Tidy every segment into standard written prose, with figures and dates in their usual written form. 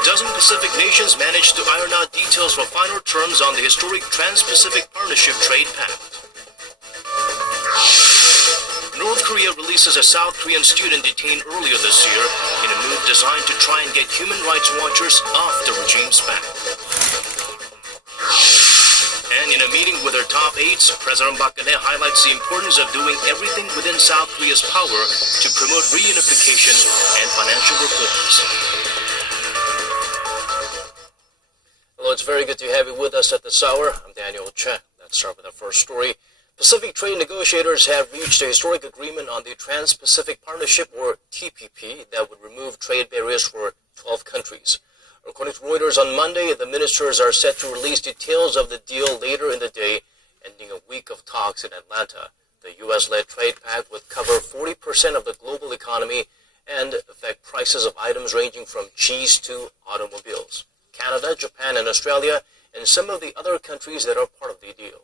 a dozen Pacific nations managed to iron out details for final terms on the historic Trans-Pacific Partnership Trade Pact. North Korea releases a South Korean student detained earlier this year in a move designed to try and get human rights watchers off the regime's back. And in a meeting with her top aides, President Park Geun-hye highlights the importance of doing everything within South Korea's power to promote reunification and financial reforms. Hello, it's very good to have you with us at this hour. I'm Daniel Chen. Let's start with our first story. Pacific trade negotiators have reached a historic agreement on the Trans-Pacific Partnership, or TPP, that would remove trade barriers for 12 countries. According to Reuters on Monday, the ministers are set to release details of the deal later in the day, ending a week of talks in Atlanta. The U.S.-led trade pact would cover 40% of the global economy and affect prices of items ranging from cheese to automobiles. Canada, Japan, and Australia, and some of the other countries that are part of the deal.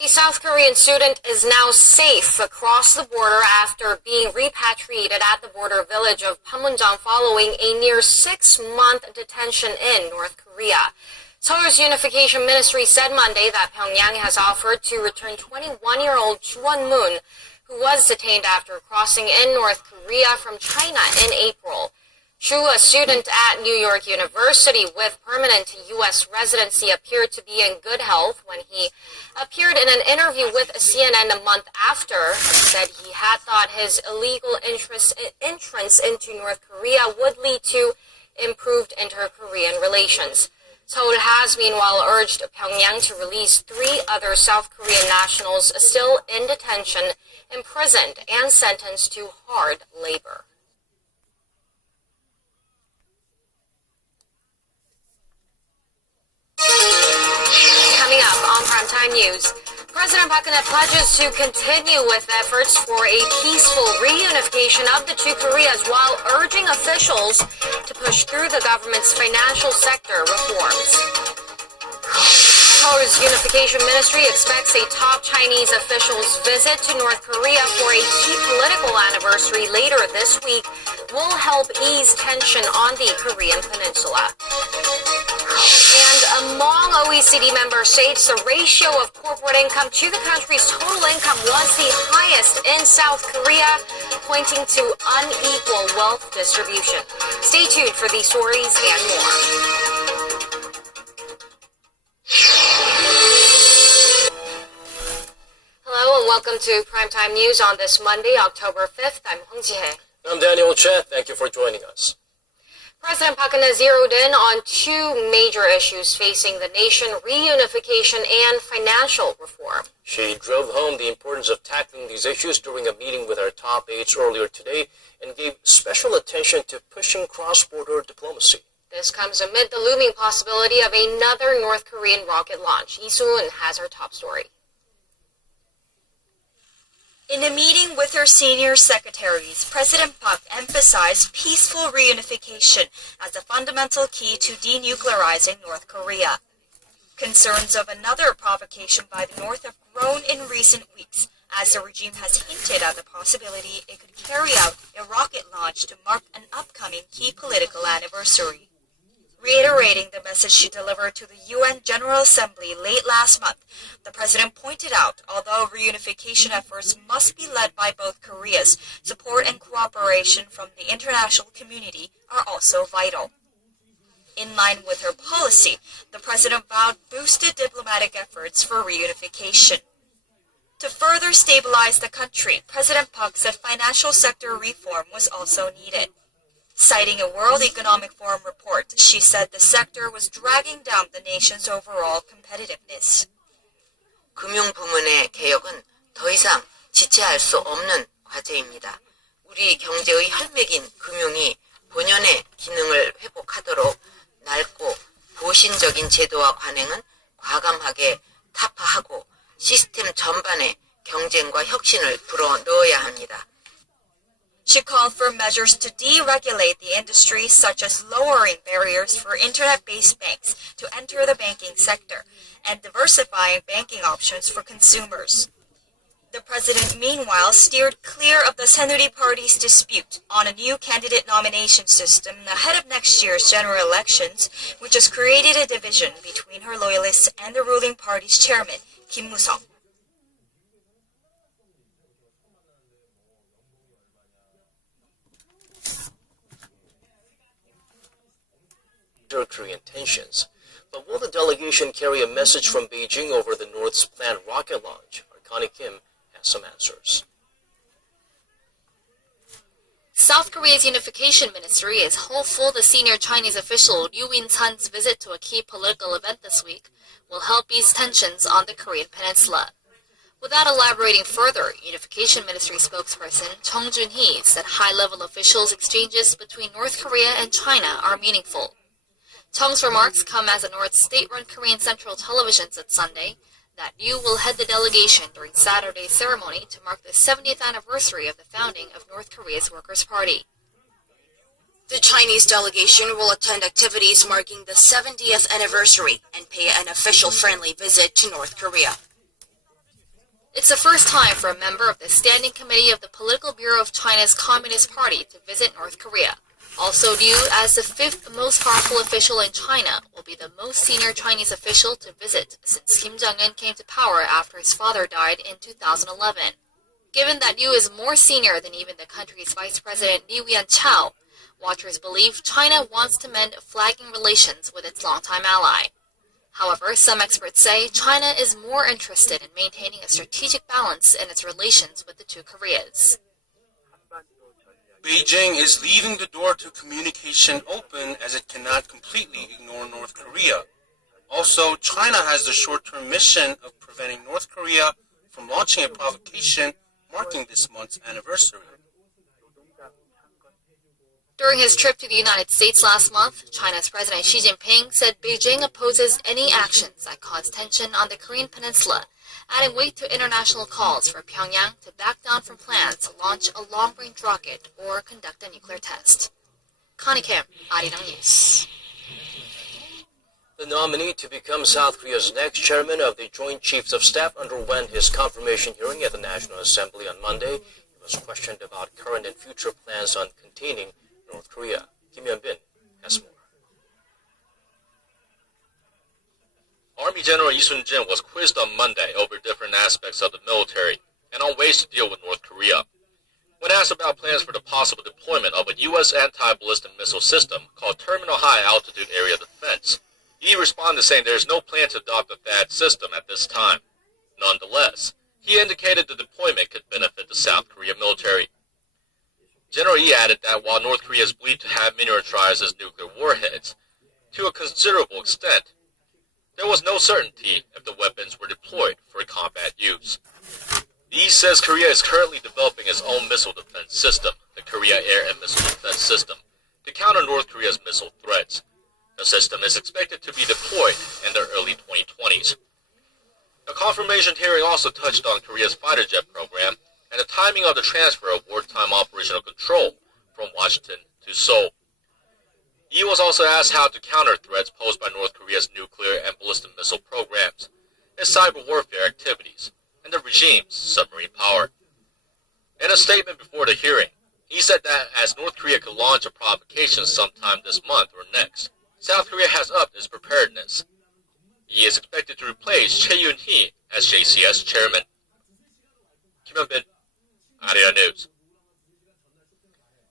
A South Korean student is now safe across the border after being repatriated at the border village of Panmunjom following a near 6-month detention in North Korea. Seoul's Unification Ministry said Monday that Pyongyang has offered to return 21-year-old Chu Won-moon, who was detained after crossing in North Korea from China in April. Chu, a student at New York University with permanent U.S. residency, appeared to be in good health when he appeared in an interview with CNN a month after, said he had thought his illegal entrance into North Korea would lead to improved inter-Korean relations. Seoul has meanwhile urged Pyongyang to release 3 other South Korean nationals still in detention, imprisoned, and sentenced to hard labor. Coming up on Primetime News, President Park Geun-hye pledges to continue with efforts for a peaceful reunification of the two Koreas while urging officials to push through the government's financial sector reforms. Seoul's Unification Ministry expects a top Chinese official's visit to North Korea for a key political anniversary later this week will help ease tension on the Korean peninsula. And among OECD member states, the ratio of corporate income to the country's total income was the highest in South Korea, pointing to unequal wealth distribution. Stay tuned for these stories and more. Hello and welcome to Primetime News on this Monday, October 5th. I'm Hong Ji-hye. I'm Daniel Chen. Thank you for joining us. President Park Geun-hye zeroed in on 2 major issues facing the nation: reunification and financial reform. She drove home the importance of tackling these issues during a meeting with our top aides earlier today and gave special attention to pushing cross-border diplomacy. This comes amid the looming possibility of another North Korean rocket launch. Lee Soo-eun has our top story. In a meeting with her senior secretaries, President Park emphasized peaceful reunification as a fundamental key to denuclearizing North Korea. Concerns of another provocation by the North have grown in recent weeks, as the regime has hinted at the possibility it could carry out a rocket launch to mark an upcoming key political anniversary. Reiterating the message she delivered to the UN General Assembly late last month, the president pointed out, although reunification efforts must be led by both Koreas, support and cooperation from the international community are also vital. In line with her policy, the president vowed boosted diplomatic efforts for reunification. To further stabilize the country, President Park said financial sector reform was also needed. Citing a World Economic Forum report, she said the sector was dragging down the nation's overall competitiveness. 금융 부문의 개혁은 더 이상 지체할 수 없는 과제입니다. 우리 경제의 혈맥인 금융이 본연의 기능을 회복하도록 낡고 보신적인 제도와 관행은 과감하게 타파하고 시스템 전반에 경쟁과 혁신을 불어넣어야 합니다. She called for measures to deregulate the industry, such as lowering barriers for internet-based banks to enter the banking sector and diversifying banking options for consumers. The president, meanwhile, steered clear of the Saenuri Party's dispute on a new candidate nomination system ahead of next year's general elections, which has created a division between her loyalists and the ruling party's chairman, Kim Moo-sung. Korean tensions. But will the delegation carry a message from Beijing over the North's planned rocket launch? Our Connie Kim has some answers. South Korea's Unification Ministry is hopeful the senior Chinese official Liu In-chan's visit to a key political event this week will help ease tensions on the Korean peninsula. Without elaborating further, Unification Ministry spokesperson Chung Jun-hee said high-level officials' exchanges between North Korea and China are meaningful. Chung's remarks come as the North's state-run Korean Central Television said Sunday that Liu will head the delegation during Saturday's ceremony to mark the 70th anniversary of the founding of North Korea's Workers' Party. The Chinese delegation will attend activities marking the 70th anniversary and pay an official friendly visit to North Korea. It's the first time for a member of the Standing Committee of the Political Bureau of China's Communist Party to visit North Korea. Also, Liu, as the fifth most powerful official in China, will be the most senior Chinese official to visit since Kim Jong-un came to power after his father died in 2011. Given that Liu is more senior than even the country's Vice President Li Wian-chao, watchers believe China wants to mend flagging relations with its longtime ally. However, some experts say China is more interested in maintaining a strategic balance in its relations with the two Koreas. Beijing is leaving the door to communication open as it cannot completely ignore North Korea. Also, China has the short-term mission of preventing North Korea from launching a provocation marking this month's anniversary. During his trip to the United States last month, China's President Xi Jinping said Beijing opposes any actions that cause tension on the Korean peninsula, adding weight to international calls for Pyongyang to back down from plans to launch a long-range rocket or conduct a nuclear test. Connie Kim, Arirang News. The nominee to become South Korea's next chairman of the Joint Chiefs of Staff underwent his confirmation hearing at the National Assembly on Monday. He was questioned about current and future plans on containing North Korea. Kim Hyun-bin has more. Army General Lee Sun-jin was quizzed on Monday over different aspects of the military and on ways to deal with North Korea. When asked about plans for the possible deployment of a U.S. anti-ballistic missile system called Terminal High Altitude Area Defense, he responded saying there is no plan to adopt the THAAD system at this time. Nonetheless, he indicated the deployment could benefit the South Korean military. General Lee added that while North Korea is believed to have miniaturized its nuclear warheads, to a considerable extent, there was no certainty if the weapons were deployed for combat use. Lee says Korea is currently developing its own missile defense system, the Korea Air and Missile Defense System, to counter North Korea's missile threats. The system is expected to be deployed in the early 2020s. The confirmation hearing also touched on Korea's fighter jet program and the timing of the transfer of wartime operational control from Washington to Seoul. He was also asked how to counter threats posed by North Korea's nuclear and ballistic missile programs, its cyber warfare activities, and the regime's submarine power. In a statement before the hearing, he said that as North Korea could launch a provocation sometime this month or next, South Korea has upped its preparedness. He is expected to replace Choi Yoon-hee as JCS chairman. Kim Hyun-bin, Arirang News.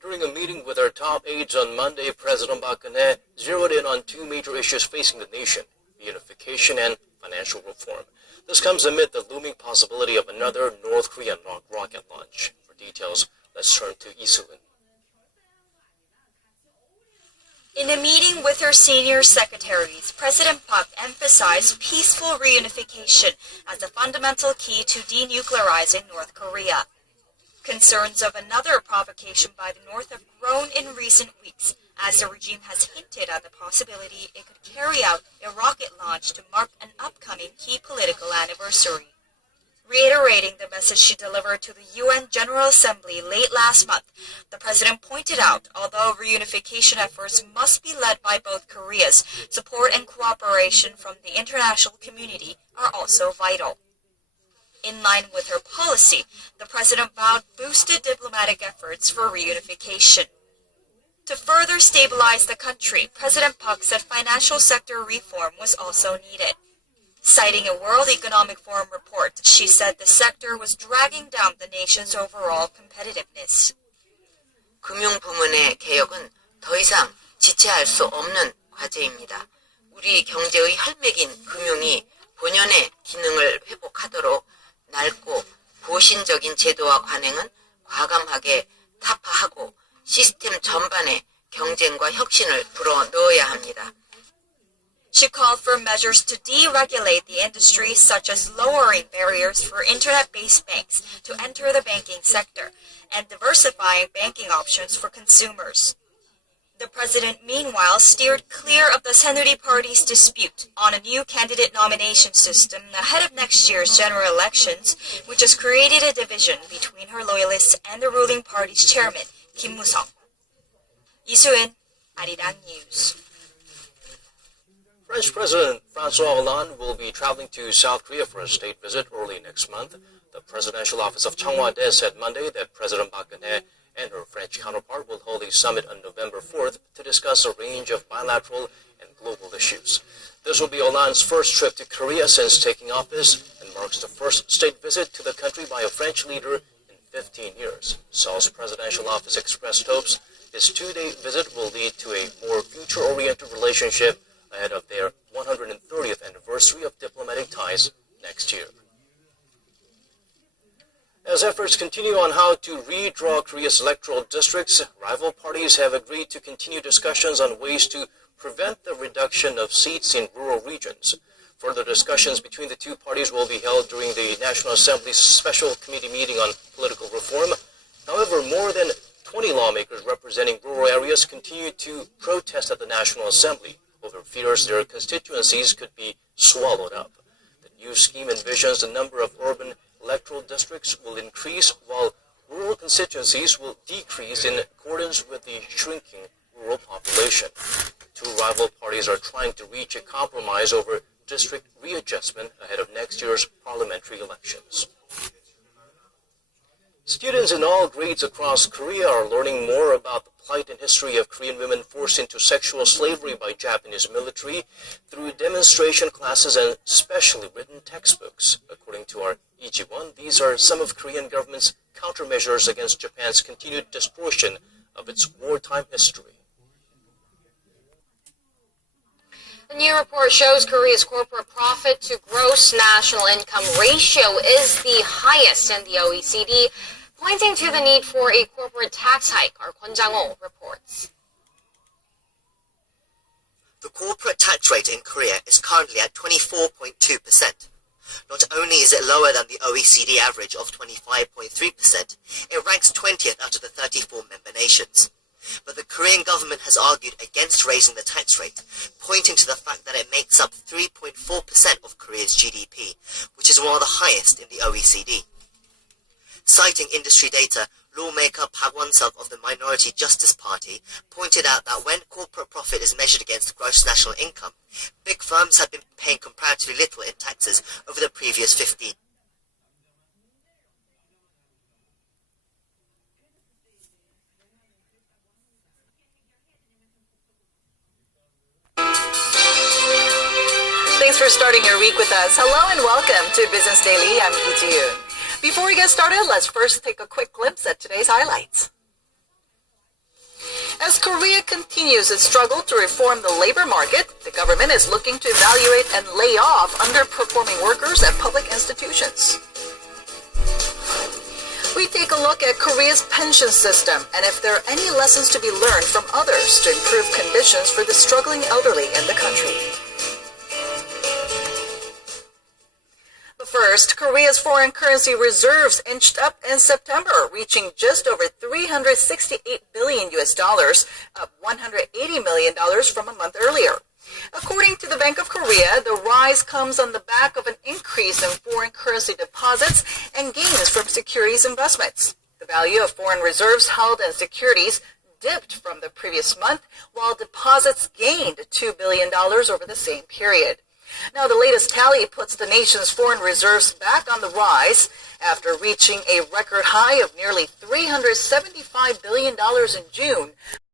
During a meeting with our top aides on Monday, President Park Geun-hye zeroed in on two major issues facing the nation: reunification and financial reform. This comes amid the looming possibility of another North Korean rocket launch. For details, let's turn to Lee Soo-eun. In a meeting with her senior secretaries, President Park emphasized peaceful reunification as a fundamental key to denuclearizing North Korea. Concerns of another provocation by the North have grown in recent weeks, as the regime has hinted at the possibility it could carry out a rocket launch to mark an upcoming key political anniversary. Reiterating the message she delivered to the UN General Assembly late last month, the president pointed out although reunification efforts must be led by both Koreas, support and cooperation from the international community are also vital. In line with her policy, the president vowed boosted diplomatic efforts for reunification. To further stabilize the country, President Park said financial sector reform was also needed. Citing a World Economic Forum report, she said the sector was dragging down the nation's overall competitiveness. 금융부문의 개혁은 더 이상 지체할 수 없는 과제입니다. 우리 경제의 혈맥인 금융이 본연의 기능을 회복하도록 낡고 보신적인 제도와 관행은 과감하게 타파하고 시스템 전반에 경쟁과 혁신을 불어넣어야 합니다. She called for measures to deregulate the industry, such as lowering barriers for internet-based banks to enter the banking sector and diversifying banking options for consumers. The president, meanwhile, steered clear of the Saenuri party's dispute on a new candidate nomination system ahead of next year's general elections, which has created a division between her loyalists and the ruling party's chairman, Kim Moo-sung. 이수은, 아리랑 뉴스. French President François Hollande will be traveling to South Korea for a state visit early next month. The presidential office of Cheong Wa-dae said Monday that President Park Geun-hye and her French counterpart will hold a summit on November 4th to discuss a range of bilateral and global issues. This will be Hollande's first trip to Korea since taking office and marks the first state visit to the country by a French leader in 15 years. Seoul's presidential office expressed hopes his two-day visit will lead to a more future-oriented relationship ahead of their 130th anniversary of diplomatic ties next year. As efforts continue on how to redraw Korea's electoral districts, rival parties have agreed to continue discussions on ways to prevent the reduction of seats in rural regions. Further discussions between the two parties will be held during the National Assembly's Special Committee meeting on political reform. However, more than 20 lawmakers representing rural areas continue to protest at the National Assembly over fears their constituencies could be swallowed up. The new scheme envisions the number of urban electoral districts will increase while rural constituencies will decrease in accordance with the shrinking rural population. Two rival parties are trying to reach a compromise over district readjustment ahead of next year's parliamentary elections. Students in all grades across Korea are learning more about the plight and history of Korean women forced into sexual slavery by Japanese military through demonstration classes and specially written textbooks. According to our Iji-won, these are some of Korean government's countermeasures against Japan's continued distortion of its wartime history. The new report shows Korea's corporate profit to gross national income ratio is the highest in the OECD, pointing to the need for a corporate tax hike, our Kwon Jang-ho reports. The corporate tax rate in Korea is currently at 24.2%. Not only is it lower than the OECD average of 25.3%, it ranks 20th out of the 34 member nations. But the Korean government has argued against raising the tax rate, pointing to the fact that it makes up 3.4% of Korea's GDP, which is one of the highest in the OECD. Citing industry data, lawmaker Park Won-suk of the Minority Justice Party pointed out that when corporate profit is measured against gross national income, big firms have been paying comparatively little in taxes over the previous 15 Thanks for starting your week with us. Hello and welcome to Business Daily. I'm Lee Ji-yoon. Before we get started, let's first take a quick glimpse at today's highlights. As Korea continues its struggle to reform the labor market, the government is looking to evaluate and lay off underperforming workers at public institutions. We take a look at Korea's pension system and if there are any lessons to be learned from others to improve conditions for the struggling elderly in the country. But first, Korea's foreign currency reserves inched up in September, reaching just over $368 billion, up $180 million from a month earlier. According to the Bank of Korea, the rise comes on the back of an increase in foreign currency deposits and gains from securities investments. The value of foreign reserves held in securities dipped from the previous month, while deposits gained $2 billion over the same period. Now, the latest tally puts the nation's foreign reserves back on the rise after reaching a record high of nearly $375 billion in June.